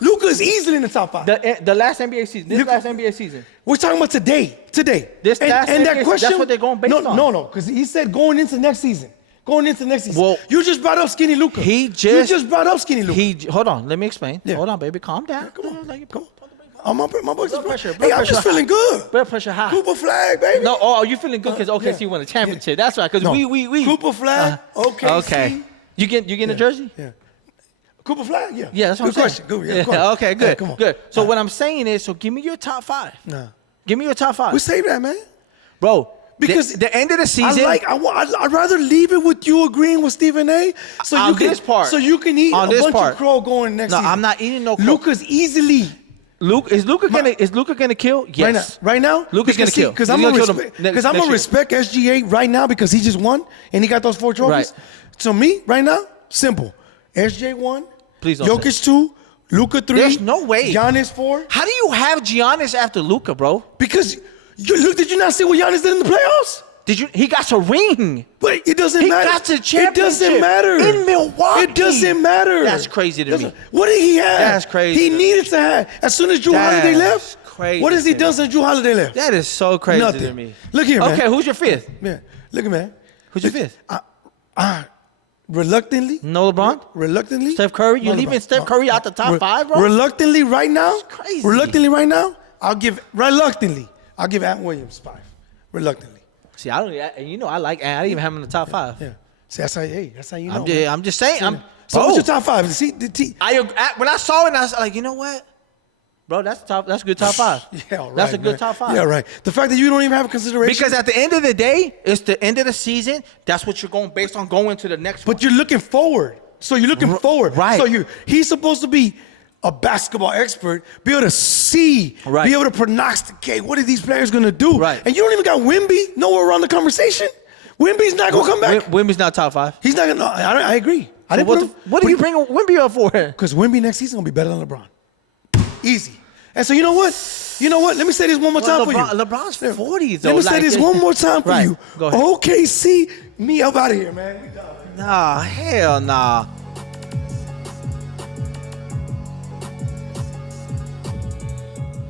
Luka is easily in the top 5. The last NBA season. Last NBA season. We're talking about today. This last NBA season. That's what they're going based on. No. Because he said going into next season. Well, you just brought up Skinny Luka. You just brought up Skinny Luka. Hold on. Let me explain. Yeah. Hold on, baby. Calm down. Come on. My boy's pressure. Hey, I'm just feeling good. Blood pressure high. Cooper Flag, baby. No, you feeling good because OKC won a championship. That's right. Because we. Cooper Flag, OKC. Okay. You getting a jersey? Yeah. Cooper Flag, yeah. Yeah, that's what I'm saying. Good question. Good. Okay, good. Come on. Good. So what I'm saying is, give me your top 5. No. Give me your top 5. We save that, man. Bro, because the end of the season. I'd rather leave it with you agreeing with Stephen A. So on you can, this part. So you can eat on a this bunch part. of crow going next season. No, I'm not eating no crow. Luka's easily. Is Luka gonna kill? Yes. Right now? Luka's gonna kill. Because I'm gonna respect SGA right now because he just won and he got those 4 trophies. Right. So me, right now, simple. SGA 1, Please don't Jokic 2, Luka 3. There's no way. Giannis 4. How do you have Giannis after Luka, bro? Because did you not see what Giannis did in the playoffs? Did you? He got a ring. But it doesn't matter. He got the championship. It doesn't matter. In Milwaukee. It doesn't matter. That's crazy to me. What did he have? That's crazy. He needed to have. As soon as Drew Holiday left, crazy what has he done since Drew Holiday left? That is so crazy Nothing. to me. Look here, man. Okay, who's your 5th? Man, look at man. Who's your 5th? Reluctantly. No LeBron? Reluctantly. Steph Curry? You No leaving LeBron. Steph Curry out the top 5, bro? Reluctantly right now. That's crazy. Reluctantly right now. I'll give Ant Williams 5. Reluctantly. See, I like Ant. I didn't even have him in the top 5. Yeah. See, that's how you know. I'm just saying. So what's your top 5? See, when I saw it, I was like, you know what? Bro, that's a good top 5. Yeah, right, That's a good man. top 5. Yeah, right. The fact that you don't even have a consideration. Because at the end of the day, it's the end of the season. That's what you're going based on going to the next one. But you're looking forward. So you're looking forward. Right. So he's supposed to be a basketball expert, be able to see, be able to prognosticate what are these players going to do. Right. And you don't even got Wemby nowhere around the conversation. Wemby's not going to come back. Wemby's not top 5. He's not going to. I agree. What are you bringing Wemby up for? Because Wemby next season going to be better than LeBron. Easy. And so you know what? Let me say this one more time for you. LeBron's 40, though. Let me say this one more time for you. Go ahead. OKC, me up out of here, man. Nah, hell nah.